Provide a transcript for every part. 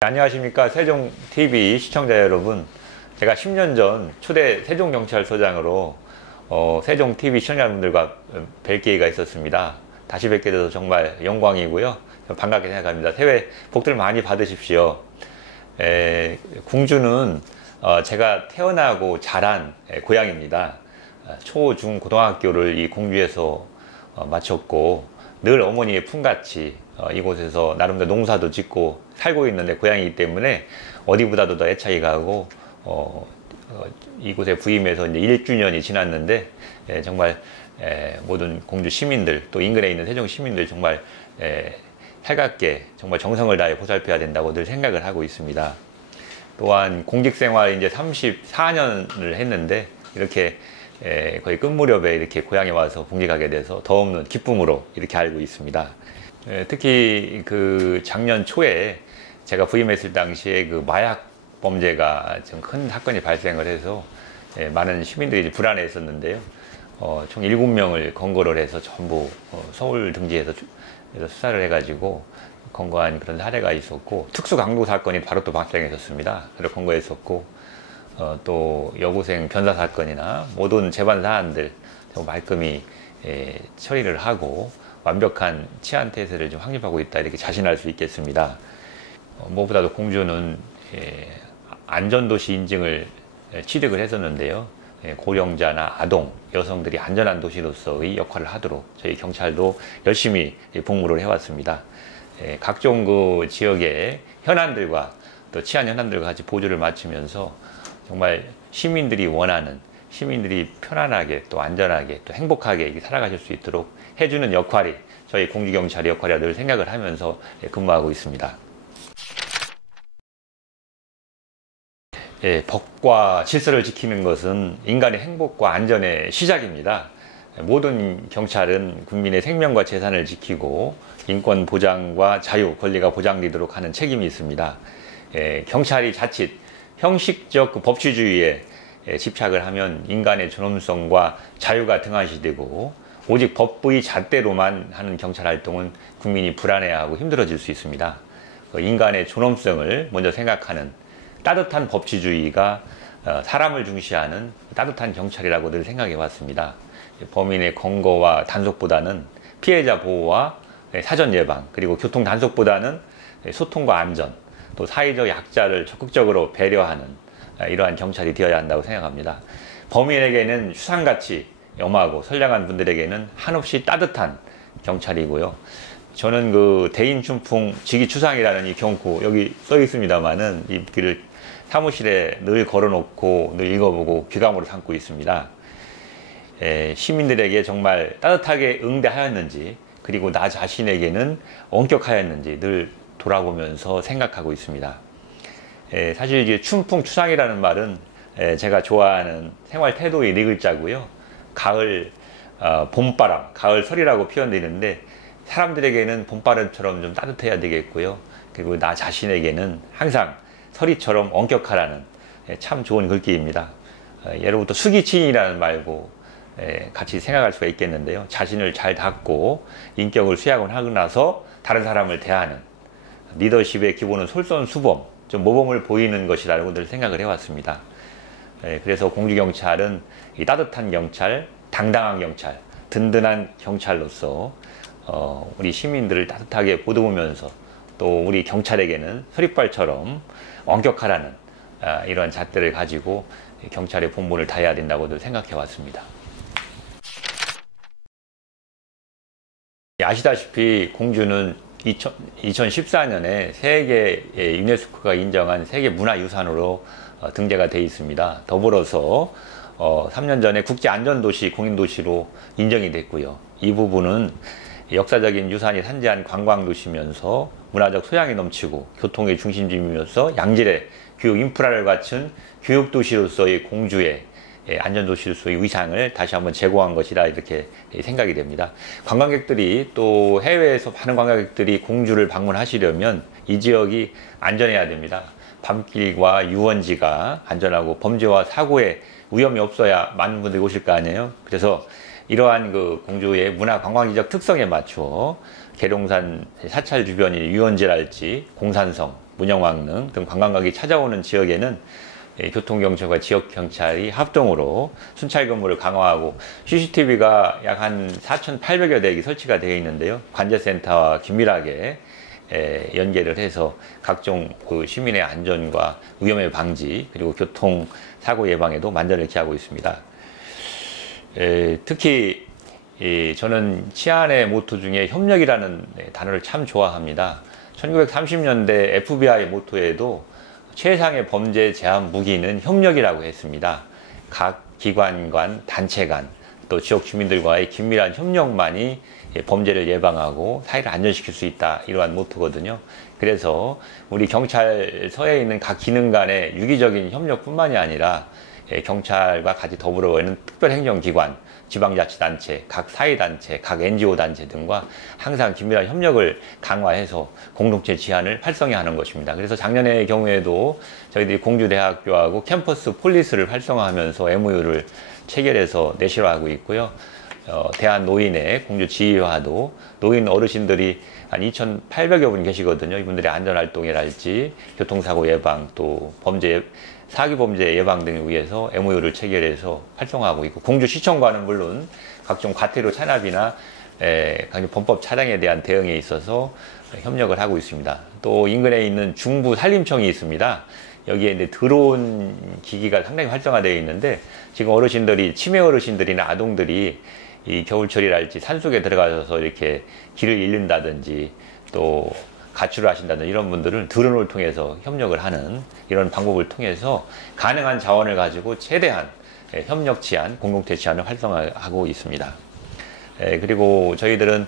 안녕하십니까, 세종TV 시청자 여러분. 제가 10년 전 초대 세종경찰서장으로 세종TV 시청자분들과 뵐 기회가 있었습니다. 다시 뵙게 돼서 정말 영광이고요, 반갑게 생각합니다. 새해 복들 많이 받으십시오. 궁주는 제가 태어나고 자란 고향입니다. 초, 중, 고등학교를 이 공주에서 마쳤고, 늘 어머니의 품같이 이곳에서 나름대로 농사도 짓고 살고 있는데 고향이기 때문에 어디보다도 더 애착이 가고, 이곳에 부임해서 이제 1주년이 지났는데, 정말 모든 공주 시민들, 또 인근에 있는 세종 시민들 정말 살갑게 정말 정성을 다해 보살펴야 된다고 늘 생각을 하고 있습니다. 또한 공직생활 이제 34년을 했는데, 이렇게 거의 끝 무렵에 이렇게 고향에 와서 공직하게 돼서 더없는 기쁨으로 이렇게 알고 있습니다. 특히 그 작년 초에 제가 부임했을 당시에 그 마약 범죄가 좀 큰 사건이 발생을 해서 많은 시민들이 불안해했었는데요. 총 7명을 검거를 해서 전부 서울 등지에서 수사를 해가지고 검거한 그런 사례가 있었고, 특수강도 사건이 바로 또 발생했었습니다. 그래서 검거했었고, 또 여고생 변사 사건이나 모든 재반 사안들 말끔히 처리를 하고 완벽한 치안 태세를 좀 확립하고 있다, 이렇게 자신할 수 있겠습니다. 무엇보다도 공주는 안전도시 인증을 취득을 했었는데요. 고령자나 아동, 여성들이 안전한 도시로서의 역할을 하도록 저희 경찰도 열심히 복무를 해왔습니다. 각종 그 지역의 현안들과 또 치안 현안들과 같이 보조를 맞추면서 정말 시민들이 원하는, 시민들이 편안하게 또 안전하게 또 행복하게 살아가실 수 있도록 해주는 역할이 저희 공주경찰의 역할이라 늘 생각을 하면서 근무하고 있습니다. 법과 질서를 지키는 것은 인간의 행복과 안전의 시작입니다. 모든 경찰은 국민의 생명과 재산을 지키고 인권 보장과 자유, 권리가 보장되도록 하는 책임이 있습니다. 경찰이 자칫 형식적 그 법치주의에 집착을 하면 인간의 존엄성과 자유가 등한시되고, 오직 법의 잣대로만 하는 경찰 활동은 국민이 불안해하고 힘들어질 수 있습니다. 인간의 존엄성을 먼저 생각하는 따뜻한 법치주의가 사람을 중시하는 따뜻한 경찰이라고 늘 생각해 왔습니다. 범인의 검거와 단속보다는 피해자 보호와 사전 예방, 그리고 교통 단속보다는 소통과 안전, 또 사회적 약자를 적극적으로 배려하는 이러한 경찰이 되어야 한다고 생각합니다. 범인에게는 추상같이 엄하고 선량한 분들에게는 한없이 따뜻한 경찰이고요. 저는 그 대인춘풍 직위추상이라는 이 경구, 여기 써 있습니다만은 이 글을 사무실에 늘 걸어놓고 늘 읽어보고 귀감으로 삼고 있습니다. 시민들에게 정말 따뜻하게 응대하였는지, 그리고 나 자신에게는 엄격하였는지 늘 돌아보면서 생각하고 있습니다. 사실 이제 춘풍추상이라는 말은 제가 좋아하는 생활 태도의 네 글자고요. 가을, 봄바람, 가을설이라고 표현되는데, 사람들에게는 봄바람처럼 좀 따뜻해야 되겠고요. 그리고 나 자신에게는 항상 서리처럼 엄격하라는 참 좋은 글귀입니다. 예로부터 수기치인이라는 말고 같이 생각할 수가 있겠는데요. 자신을 잘 닦고 인격을 수양을 하고 나서 다른 사람을 대하는 리더십의 기본은 솔선수범, 좀 모범을 보이는 것이라고 늘 생각을 해왔습니다. 그래서 공주경찰은 이 따뜻한 경찰, 당당한 경찰, 든든한 경찰로서 우리 시민들을 따뜻하게 보듬으면서 또 우리 경찰에게는 서리발처럼 엄격하라는 이러한 잣대를 가지고 경찰의 본분을 다해야 된다고 늘 생각해 왔습니다. 아시다시피 공주는 2014년에 세계 유네스코가 인정한 세계문화유산으로 등재가 되어 있습니다. 더불어서 3년 전에 국제안전도시 공인도시로 인정이 됐고요. 이 부분은 역사적인 유산이 산재한 관광도시면서 문화적 소양이 넘치고 교통의 중심지이면서 양질의 교육 인프라를 갖춘 교육도시로서의 공주의 안전도시로서의 위상을 다시 한번 제고한 것이다, 이렇게 생각이 됩니다. 관광객들이, 또 해외에서 많은 관광객들이 공주를 방문하시려면 이 지역이 안전해야 됩니다. 밤길과 유원지가 안전하고 범죄와 사고에 위험이 없어야 많은 분들이 오실 거 아니에요. 그래서 이러한 그 공주의 문화 관광지적 특성에 맞추어 계룡산 사찰 주변이 유원지랄지 공산성, 문영왕릉 등 관광객이 찾아오는 지역에는 교통경찰과 지역경찰이 합동으로 순찰 근무를 강화하고 CCTV가 약 한 4,800여 대가 설치가 되어 있는데요. 관제센터와 긴밀하게 연계를 해서 각종 그 시민의 안전과 위험의 방지 그리고 교통사고 예방에도 만전을 기하고 있습니다. 특히 저는 치안의 모토 중에 협력이라는 단어를 참 좋아합니다. 1930년대 FBI 모토에도 최상의 범죄 제한 무기는 협력이라고 했습니다. 각 기관 간, 단체 간, 또 지역 주민들과의 긴밀한 협력만이 범죄를 예방하고 사회를 안전시킬 수 있다. 이러한 모토거든요. 그래서 우리 경찰서에 있는 각 기능 간의 유기적인 협력뿐만이 아니라 경찰과 같이 더불어 있는 특별행정기관, 지방자치단체, 각 사회단체, 각 NGO 단체 등과 항상 긴밀한 협력을 강화해서 공동체 지안을 활성화하는 것입니다. 그래서 작년의 경우에도 저희들이 공주대학교하고 캠퍼스 폴리스를 활성화하면서 MOU를 체결해서 내실화하고 있고요. 대한노인의 공주지휘화도 노인 어르신들이 한 2,800여 분 계시거든요. 이분들의 안전활동이랄지 교통사고 예방 또 사기범죄 예방 등을 위해서 MOU를 체결해서 활성화하고 있고 공주시청과는 물론 각종 과태료 찬압이나 각종 범법 차량에 대한 대응에 있어서 협력을 하고 있습니다. 또 인근에 있는 중부 산림청이 있습니다. 여기에 이제 드론 기기가 상당히 활성화되어 있는데 지금 어르신들이 치매 어르신들이나 아동들이 이 겨울철이랄지 산속에 들어가서 이렇게 길을 잃는다든지 또 가출을 하신다든지 이런 분들은 드론을 통해서 협력을 하는 이런 방법을 통해서 가능한 자원을 가지고 최대한 협력 치안, 공동체 치안을 활성화하고 있습니다. 그리고 저희들은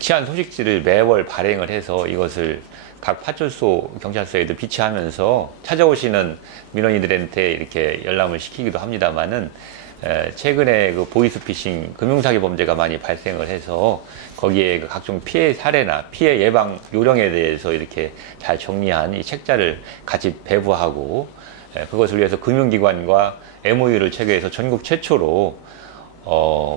치안 소식지를 매월 발행을 해서 이것을 각 파출소, 경찰서에도 비치하면서 찾아오시는 민원인들한테 이렇게 열람을 시키기도 합니다만은 최근에 그 보이스피싱 금융사기 범죄가 많이 발생을 해서 거기에 그 각종 피해 사례나 피해 예방 요령에 대해서 이렇게 잘 정리한 이 책자를 같이 배부하고 그것을 위해서 금융기관과 MOU를 체결해서 전국 최초로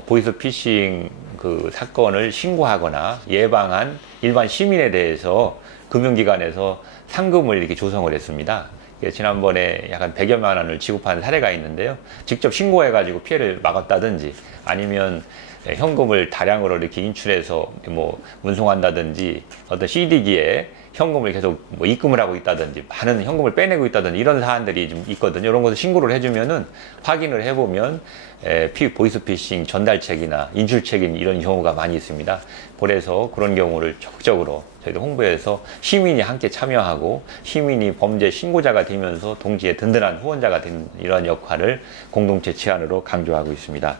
보이스피싱 그 사건을 신고하거나 예방한 일반 시민에 대해서 금융기관에서 상금을 이렇게 조성을 했습니다. 지난번에 약간 100여만 원을 지급한 사례가 있는데요. 직접 신고해가지고 피해를 막았다든지 아니면 현금을 다량으로 이렇게 인출해서 뭐 운송한다든지 어떤 CD기에 현금을 계속 뭐 입금을 하고 있다든지 많은 현금을 빼내고 있다든지 이런 사안들이 좀 있거든요. 이런 것을 신고를 해주면은 확인을 해보면 보이스피싱 전달책이나 인출책인 이런 경우가 많이 있습니다. 그래서 그런 경우를 적극적으로 저희도 홍보해서 시민이 함께 참여하고 시민이 범죄 신고자가 되면서 동지의 든든한 후원자가 된 이런 역할을 공동체 치안으로 강조하고 있습니다.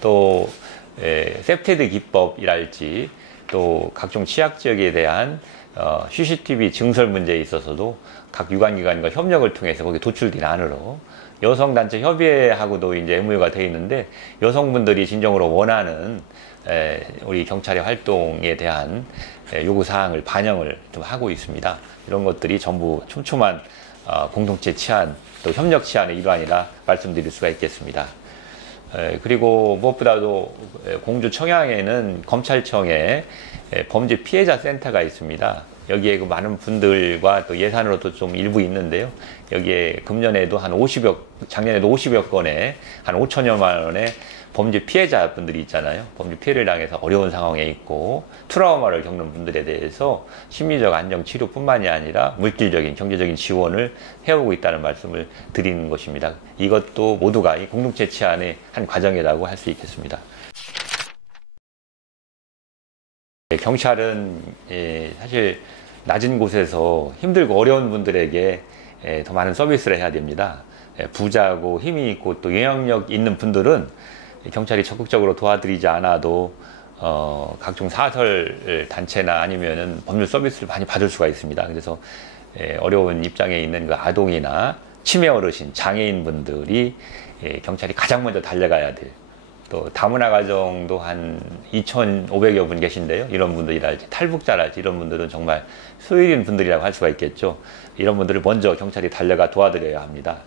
또 세프테드 기법이랄지 또 각종 취약지역에 대한 CCTV 증설 문제에 있어서도 각 유관기관과 협력을 통해서 거기 도출된 안으로 여성단체 협의회하고도 이제 MOU가 되어 있는데 여성분들이 진정으로 원하는 우리 경찰의 활동에 대한 요구사항을 반영을 좀 하고 있습니다. 이런 것들이 전부 촘촘한 공동체 치안 또 협력 치안의 일환이라 말씀드릴 수가 있겠습니다. 그리고 무엇보다도 공주 청양에는 검찰청에 범죄 피해자 센터가 있습니다. 여기에 그 많은 분들과 또 예산으로도 좀 일부 있는데요. 여기에 금년에도 작년에도 50여 건에 한 5천여만 원의 범죄 피해자 분들이 있잖아요. 범죄 피해를 당해서 어려운 상황에 있고 트라우마를 겪는 분들에 대해서 심리적 안정 치료뿐만이 아니라 물질적인 경제적인 지원을 해오고 있다는 말씀을 드리는 것입니다. 이것도 모두가 이 공동체 치안의 한 과정이라고 할 수 있겠습니다. 경찰은 사실 낮은 곳에서 힘들고 어려운 분들에게 더 많은 서비스를 해야 됩니다. 부자고 힘이 있고 또 영향력 있는 분들은 경찰이 적극적으로 도와드리지 않아도 각종 사설 단체나 아니면은 법률 서비스를 많이 받을 수가 있습니다. 그래서 어려운 입장에 있는 그 아동이나 치매 어르신, 장애인 분들이 경찰이 가장 먼저 달려가야 될 또 다문화 가정도 한 2,500여 분 계신데요. 이런 분들이랄지 탈북자랄지 이런 분들은 정말 소외인 분들이라고 할 수가 있겠죠. 이런 분들을 먼저 경찰이 달려가 도와드려야 합니다.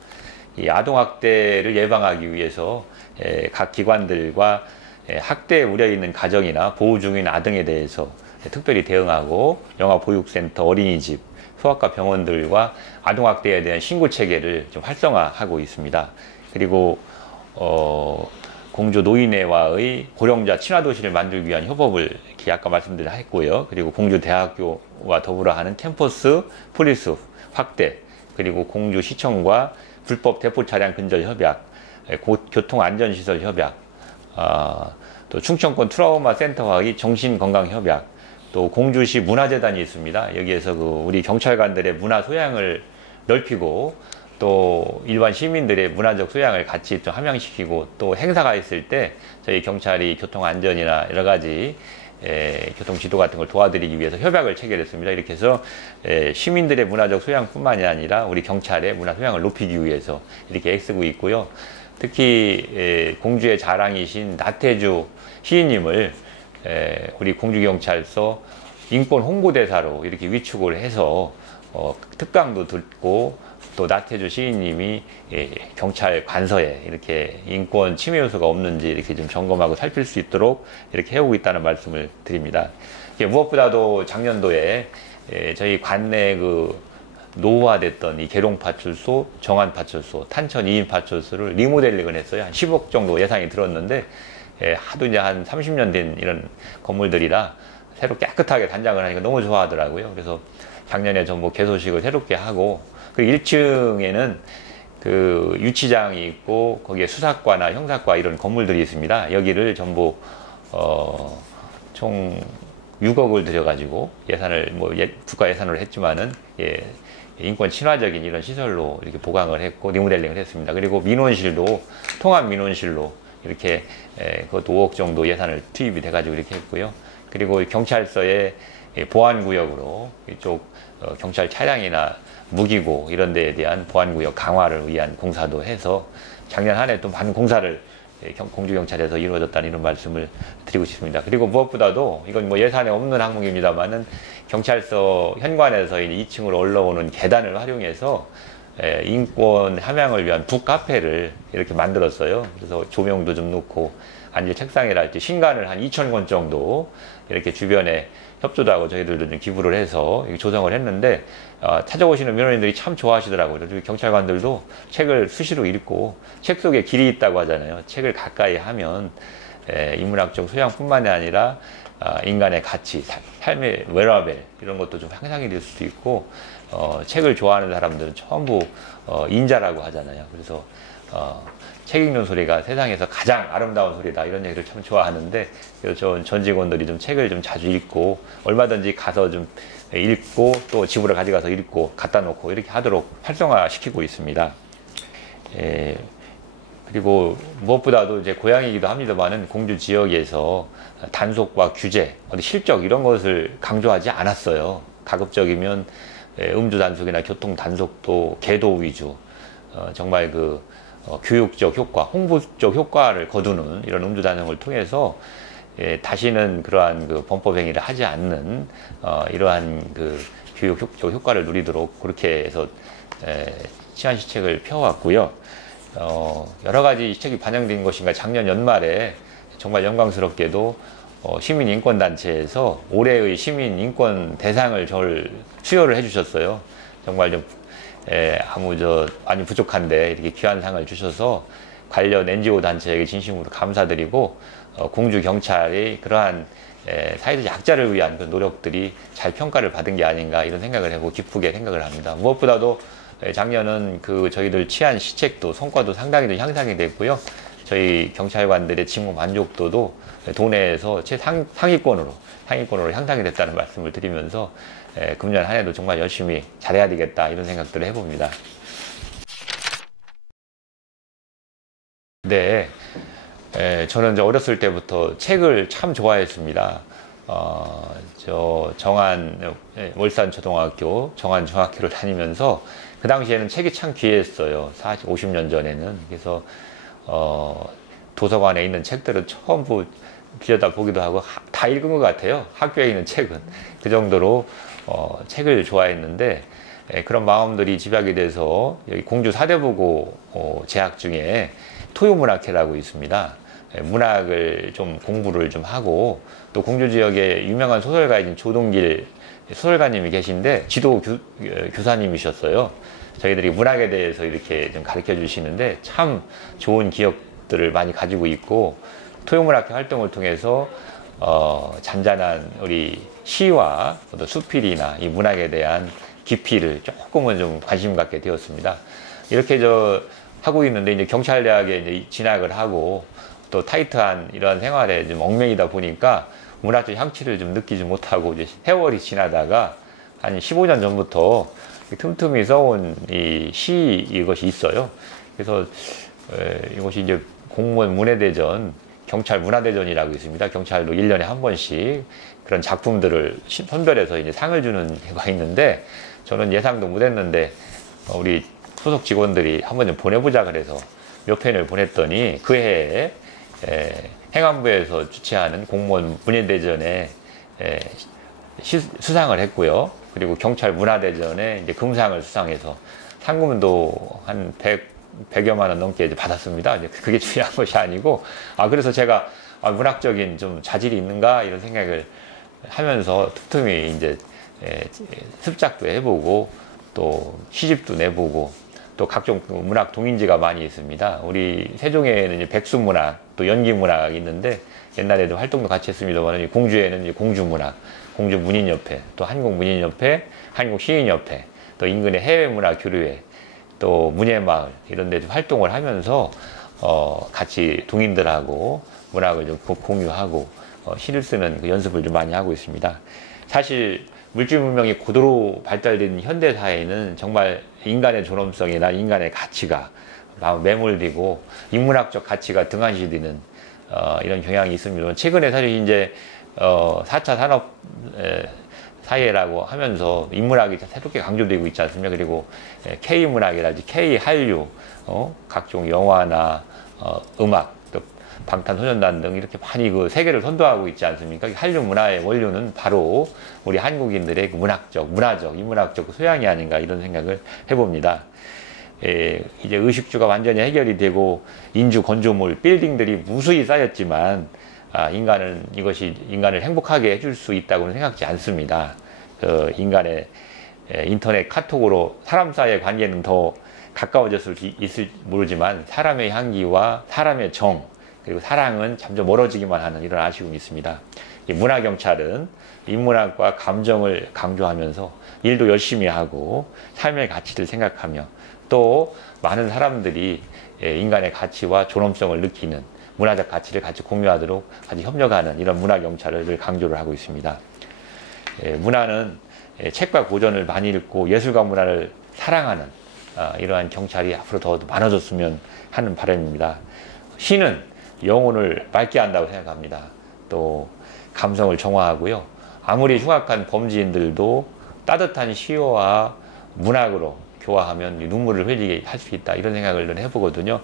이 아동학대를 예방하기 위해서 각 기관들과 학대에 우려 있는 가정이나 보호 중인 아동에 대해서 특별히 대응하고 영아보육센터, 어린이집, 소아과 병원들과 아동학대에 대한 신고 체계를 좀 활성화하고 있습니다. 그리고 공주 노인회와의 고령자 친화도시를 만들기 위한 협업을 아까 말씀드렸고요. 그리고 공주대학교와 더불어 하는 캠퍼스 폴리스 확대, 그리고 공주시청과 불법 대포 차량 근절 협약, 교통안전시설 협약, 또 충청권 트라우마 센터와의 정신건강 협약, 또 공주시 문화재단이 있습니다. 여기에서 우리 경찰관들의 문화 소양을 넓히고 또 일반 시민들의 문화적 소양을 같이 좀 함양시키고, 또 행사가 있을 때 저희 경찰이 교통안전이나 여러 가지 교통지도 같은 걸 도와드리기 위해서 협약을 체결했습니다. 이렇게 해서 시민들의 문화적 소양뿐만이 아니라 우리 경찰의 문화 소양을 높이기 위해서 이렇게 애쓰고 있고요. 특히 공주의 자랑이신 나태주 시인님을 우리 공주경찰서 인권 홍보대사로 이렇게 위촉을 해서 특강도 듣고, 또 나태주 시인님이 경찰 관서에 이렇게 인권 침해 요소가 없는지 이렇게 좀 점검하고 살필 수 있도록 이렇게 해오고 있다는 말씀을 드립니다. 무엇보다도 작년도에 저희 관내 노후화됐던 이 계룡파출소, 정안파출소, 탄천 2인 파출소를 리모델링을 했어요. 한 10억 정도 예상이 들었는데 하도 이제 한 30년 된 이런 건물들이라 새로 깨끗하게 단장을 하니까 너무 좋아하더라고요. 그래서 작년에 전부 개소식을 새롭게 하고, 그 1층에는 그 유치장이 있고 거기에 수사과나 형사과 이런 건물들이 있습니다. 여기를 전부 총 6억을 들여가지고 예산을 국가 예산으로 했지만은 인권 친화적인 이런 시설로 이렇게 보강을 했고 리모델링을 했습니다. 그리고 민원실도 통합 민원실로 이렇게 그것도 5억 정도 예산을 투입이 돼가지고 이렇게 했고요. 그리고 경찰서의 보안구역으로 이쪽 경찰 차량이나 무기고 이런 데에 대한 보안구역 강화를 위한 공사도 해서 작년 한 해 또 많은 공사를 공주경찰에서 이루어졌다는 이런 말씀을 드리고 싶습니다. 그리고 무엇보다도 이건 예산에 없는 항목입니다만은 경찰서 현관에서 2층으로 올라오는 계단을 활용해서 인권 함양을 위한 북카페를 이렇게 만들었어요. 그래서 조명도 좀 놓고 앉을 책상이랄지 신간을 한 2,000권 정도 이렇게 주변에 협조도 하고 저희들도 좀 기부를 해서 조성을 했는데 찾아오시는 민원인들이 참 좋아하시더라고요. 그리고 경찰관들도 책을 수시로 읽고, 책 속에 길이 있다고 하잖아요. 책을 가까이 하면 인문학적 소양뿐만이 아니라 인간의 가치, 삶의 웰라벨 이런 것도 좀 향상이 될 수도 있고, 책을 좋아하는 사람들은 전부 인자라고 하잖아요. 그래서 책 읽는 소리가 세상에서 가장 아름다운 소리다 이런 얘기를 참 좋아하는데, 그래서 전 직원들이 좀 책을 좀 자주 읽고 얼마든지 가서 좀 읽고 또 집으로 가져가서 읽고 갖다 놓고 이렇게 하도록 활성화시키고 있습니다. 그리고 무엇보다도 이제 고향이기도 합니다만은 공주 지역에서 단속과 규제, 실적 이런 것을 강조하지 않았어요. 가급적이면 음주 단속이나 교통 단속도 계도 위주, 정말 교육적 효과, 홍보적 효과를 거두는 이런 음주 단속을 통해서 다시는 그러한 범법 행위를 하지 않는 이러한 교육적 효과를 누리도록 그렇게 해서 치안 시책을 펴왔고요. 여러 가지 시책이 반영된 것인가 작년 연말에 정말 영광스럽게도 시민인권단체에서 올해의 시민인권 대상을 저를 수여를 해주셨어요. 정말 좀 많이 부족한데 이렇게 귀한 상을 주셔서 관련 NGO 단체에게 진심으로 감사드리고, 공주 경찰이 그러한 사회적 약자를 위한 그 노력들이 잘 평가를 받은 게 아닌가 이런 생각을 해보고 기쁘게 생각을 합니다. 무엇보다도 작년은 저희들 치안 시책도 성과도 상당히 좀 향상이 됐고요. 저희 경찰관들의 직무 만족도도 도내에서 최상위권으로 향상이 됐다는 말씀을 드리면서 금년 한 해도 정말 열심히 잘해야 되겠다 이런 생각들을 해봅니다. 네, 저는 이제 어렸을 때부터 책을 참 좋아했습니다. 월산초등학교, 정안중학교를 다니면서 그 당시에는 책이 참 귀했어요. 50년 전에는. 그래서 도서관에 있는 책들은 전부 빌려다 보기도 하고 다 읽은 것 같아요. 학교에 있는 책은. 그 정도로 책을 좋아했는데 그런 마음들이 집약이 돼서 여기 공주 사대부고 재학 중에 토요문학회라고 있습니다. 문학을 좀 공부를 좀 하고, 또 공주 지역에 유명한 소설가인 조동길 소설가님이 계신데 지도 교사님이셨어요. 저희들이 문학에 대해서 이렇게 좀 가르쳐 주시는데 참 좋은 기억들을 많이 가지고 있고, 토요문학회 활동을 통해서 잔잔한 우리 시와 또 수필이나 이 문학에 대한 깊이를 조금은 좀 관심 갖게 되었습니다. 이렇게 하고 있는데 이제 경찰대학에 이제 진학을 하고 또 타이트한 이런 생활에 좀 얽매이다 보니까 문학적 향취를 좀 느끼지 못하고 이제 세월이 지나다가 한 15년 전부터 틈틈이 써온 이 시 이것이 있어요. 그래서 이것이 이제 공무원 문예대전, 경찰 문화대전이라고 있습니다. 경찰도 1년에 한 번씩 그런 작품들을 선별해서 이제 상을 주는 회가 있는데, 저는 예상도 못했는데 우리 소속 직원들이 한번 좀 보내보자 그래서 몇 편을 보냈더니 그 해에 행안부에서 주최하는 공무원 문예대전에 수상을 했고요. 그리고 경찰 문화대전에 이제 금상을 수상해서 상금도 한 100여만 원 넘게 이제 받았습니다. 이제 그게 중요한 것이 아니고, 그래서 제가 문학적인 좀 자질이 있는가 이런 생각을 하면서 틈틈이 이제 습작도 해보고 또 시집도 내보고 또 각종 문학 동인지가 많이 있습니다. 우리 세종에는 이제 백수문학, 또 연기문학이 있는데 옛날에도 활동도 같이 했습니다만, 공주에는 이제 공주문학, 공주문인협회, 또 한국문인협회, 한국시인협회, 또 인근의 해외문화교류회, 또 문예마을 이런 데 활동을 하면서 같이 동인들하고 문학을 좀 공유하고 시를 쓰는 그 연습을 좀 많이 하고 있습니다. 사실 물질 문명이 고도로 발달된 현대 사회에는 정말 인간의 존엄성이나 인간의 가치가 매몰되고 인문학적 가치가 등한시되는 이런 경향이 있습니다. 최근에 사실 이제 4차 산업 사회라고 하면서 인문학이 새롭게 강조되고 있지 않습니까? 그리고 K문학이랄지 K한류, 각종 영화나 음악, 또 방탄소년단 등 이렇게 많이 그 세계를 선도하고 있지 않습니까? 한류 문화의 원료는 바로 우리 한국인들의 그 문화적, 인문학적 소양이 아닌가 이런 생각을 해봅니다. 이제 의식주가 완전히 해결이 되고 인주 건조물, 빌딩들이 무수히 쌓였지만 이것이 인간을 행복하게 해줄 수 있다고는 생각지 않습니다. 인간의 인터넷 카톡으로 사람 사이의 관계는 더 가까워졌을 수 있을지 모르지만 사람의 향기와 사람의 정, 그리고 사랑은 점점 멀어지기만 하는 이런 아쉬움이 있습니다. 문화경찰은 인문학과 감정을 강조하면서 일도 열심히 하고 삶의 가치를 생각하며 또 많은 사람들이 인간의 가치와 존엄성을 느끼는 문화적 가치를 같이 공유하도록 같이 협력하는 이런 문화경찰을 강조를 하고 있습니다. 문화는 책과 고전을 많이 읽고 예술과 문화를 사랑하는 이러한 경찰이 앞으로 더 많아졌으면 하는 바람입니다. 시는 영혼을 맑게 한다고 생각합니다. 또 감성을 정화하고요. 아무리 흉악한 범죄인들도 따뜻한 시와 문학으로 교화하면 눈물을 흘리게 할 수 있다 이런 생각을 해보거든요.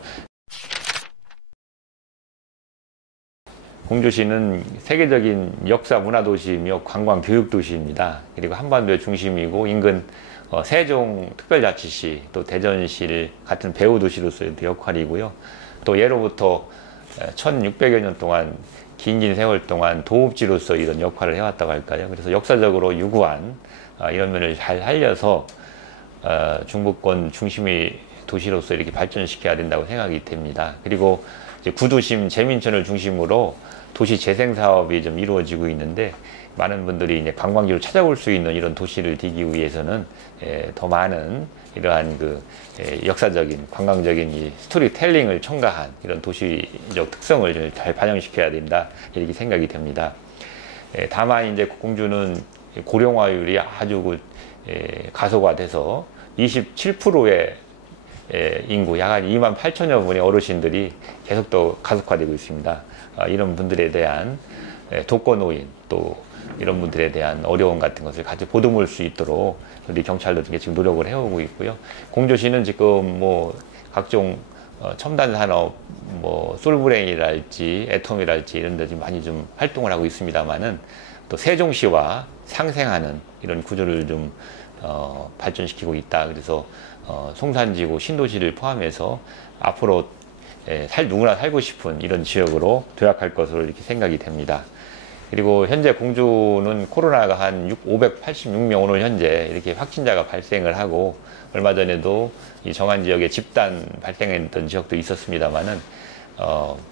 공주시는 세계적인 역사 문화도시이며 관광 교육도시입니다. 그리고 한반도의 중심이고 인근 세종 특별자치시 또 대전시 같은 배후도시로서의 역할이고요. 또 예로부터 1600여 년 동안 긴 세월 동안 도읍지로서 이런 역할을 해왔다고 할까요? 그래서 역사적으로 유구한 이런 면을 잘 살려서 중부권 중심의 도시로서 이렇게 발전시켜야 된다고 생각이 됩니다. 그리고 이제 구도심 제민천을 중심으로 도시 재생 사업이 좀 이루어지고 있는데 많은 분들이 이제 관광지로 찾아올 수 있는 이런 도시를 되기 위해서는 더 많은 이러한 역사적인 관광적인 이 스토리텔링을 첨가한 이런 도시적 특성을 잘 반영시켜야 된다 이렇게 생각이 됩니다. 다만 이제 공주는 고령화율이 아주 가속화돼서 27%의 인구 약 한 2만 8천여 분의 어르신들이 계속 더 가속화되고 있습니다. 이런 분들에 대한 독거노인 또 이런 분들에 대한 어려움 같은 것을 같이 보듬을 수 있도록 우리 경찰도 지금 노력을 해오고 있고요. 공주시는 지금 각종 첨단 산업, 솔브레인이랄지 애톰이랄지 이런 데 지금 많이 좀 활동을 하고 있습니다만은 또 세종시와 상생하는 이런 구조를 좀 발전시키고 있다. 그래서 송산지구 신도시를 포함해서 앞으로 누구나 살고 싶은 이런 지역으로 도약할 것으로 이렇게 생각이 됩니다. 그리고 현재 공주는 코로나가 한 586명 오늘 현재 이렇게 확진자가 발생을 하고, 얼마 전에도 이 정한 지역에 집단 발생했던 지역도 있었습니다만은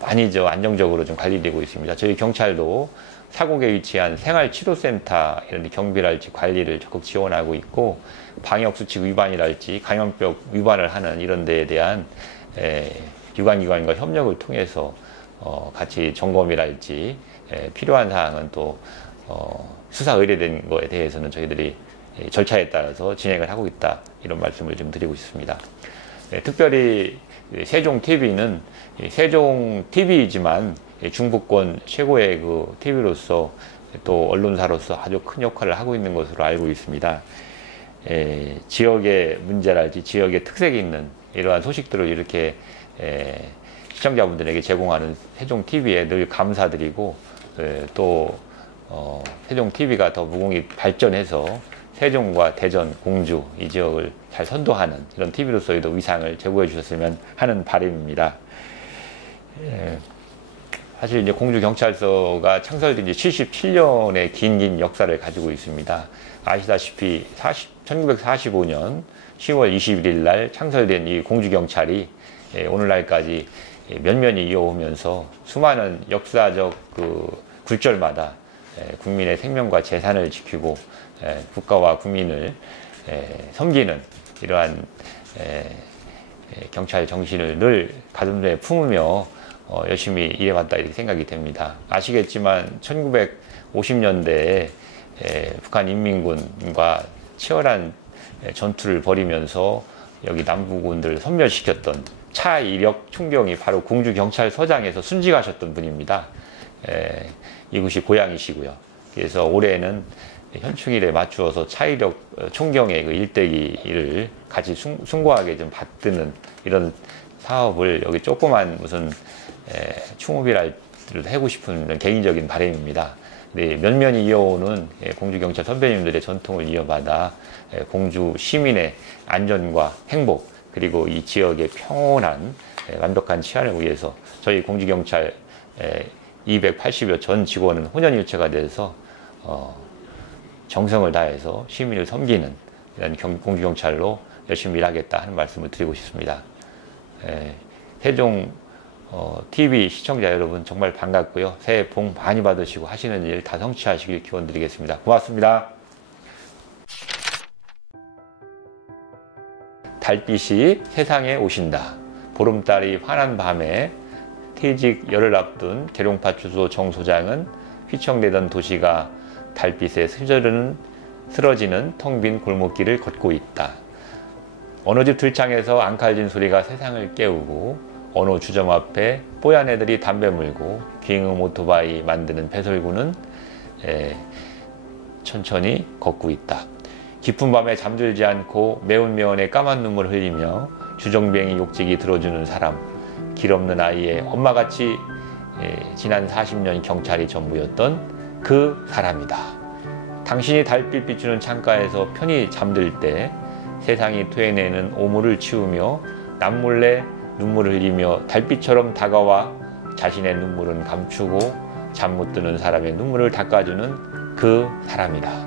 많이 안정적으로 좀 관리되고 있습니다. 저희 경찰도 사곡에 위치한 생활치료센터 이런 경비랄지 관리를 적극 지원하고 있고, 방역수칙 위반이랄지 감염병 위반을 하는 이런 데에 대한 유관기관과 협력을 통해서 같이 점검이랄지 필요한 사항은 또 수사 의뢰된 거에 대해서는 저희들이 절차에 따라서 진행을 하고 있다, 이런 말씀을 좀 드리고 싶습니다. 특별히 세종 TV는 세종 TV이지만 중부권 최고의 그 TV로서 또 언론사로서 아주 큰 역할을 하고 있는 것으로 알고 있습니다. 지역의 문제랄지 지역의 특색이 있는 이러한 소식들을 이렇게 시청자분들에게 제공하는 세종 TV에 늘 감사드리고, 또 세종 TV가 더 무궁히 발전해서 세종과 대전, 공주 이 지역을 잘 선도하는 이런 TV로서의 위상을 제고해 주셨으면 하는 바람입니다. 사실 이제 공주경찰서가 창설된 지 77년의 긴 역사를 가지고 있습니다. 아시다시피 1945년 10월 21일 날 창설된 이 공주경찰이 오늘날까지 면면이 이어오면서 수많은 역사적 그 굴절마다 국민의 생명과 재산을 지키고 국가와 국민을 섬기는 이러한 경찰 정신을 늘 가슴에 품으며 열심히 일해왔다, 이렇게 생각이 됩니다. 아시겠지만 1950년대에 북한 인민군과 치열한 전투를 벌이면서 여기 남부군들을 섬멸시켰던 차이력 총경이 바로 공주경찰서장에서 순직하셨던 분입니다. 이곳이 고향이시고요. 그래서 올해는 현충일에 맞추어서 차이력 총경의 그 일대기를 같이 숭고하게 좀 받드는 이런 사업을 여기 조그만 무슨 충업이라도 하고 싶은 개인적인 바람입니다. 네, 면면이 이어오는 공주경찰 선배님들의 전통을 이어받아 공주 시민의 안전과 행복, 그리고 이 지역의 평온한 완벽한 치안을 위해서 저희 공주경찰 280여 전 직원은 혼연일체가 돼서 정성을 다해서 시민을 섬기는 이런 공주경찰로 열심히 일하겠다 하는 말씀을 드리고 싶습니다. 세종 TV 시청자 여러분 정말 반갑고요. 새해 복 많이 받으시고 하시는 일 다 성취하시길 기원드리겠습니다. 고맙습니다. 달빛이 세상에 오신다. 보름달이 환한 밤에 퇴직 열흘 앞둔 계룡파출소 정 소장은 휘청대던 도시가 달빛에 쓰러지는 텅 빈 골목길을 걷고 있다. 어느 집 들창에서 앙칼진 소리가 세상을 깨우고, 어느 주점 앞에 뽀얀 애들이 담배 물고 귀흥 오토바이 만드는 배설구는 천천히 걷고 있다. 깊은 밤에 잠들지 않고 매운 매연의 까만 눈물 흘리며 주정뱅이 욕지기 들어주는 사람, 길 없는 아이의 엄마같이 지난 40년 경찰이 전부였던 그 사람이다. 당신이 달빛 비추는 창가에서 편히 잠들 때 세상이 토해내는 오물을 치우며 남몰래 눈물을 흘리며 달빛처럼 다가와 자신의 눈물은 감추고 잠 못 드는 사람의 눈물을 닦아주는 그 사람이다.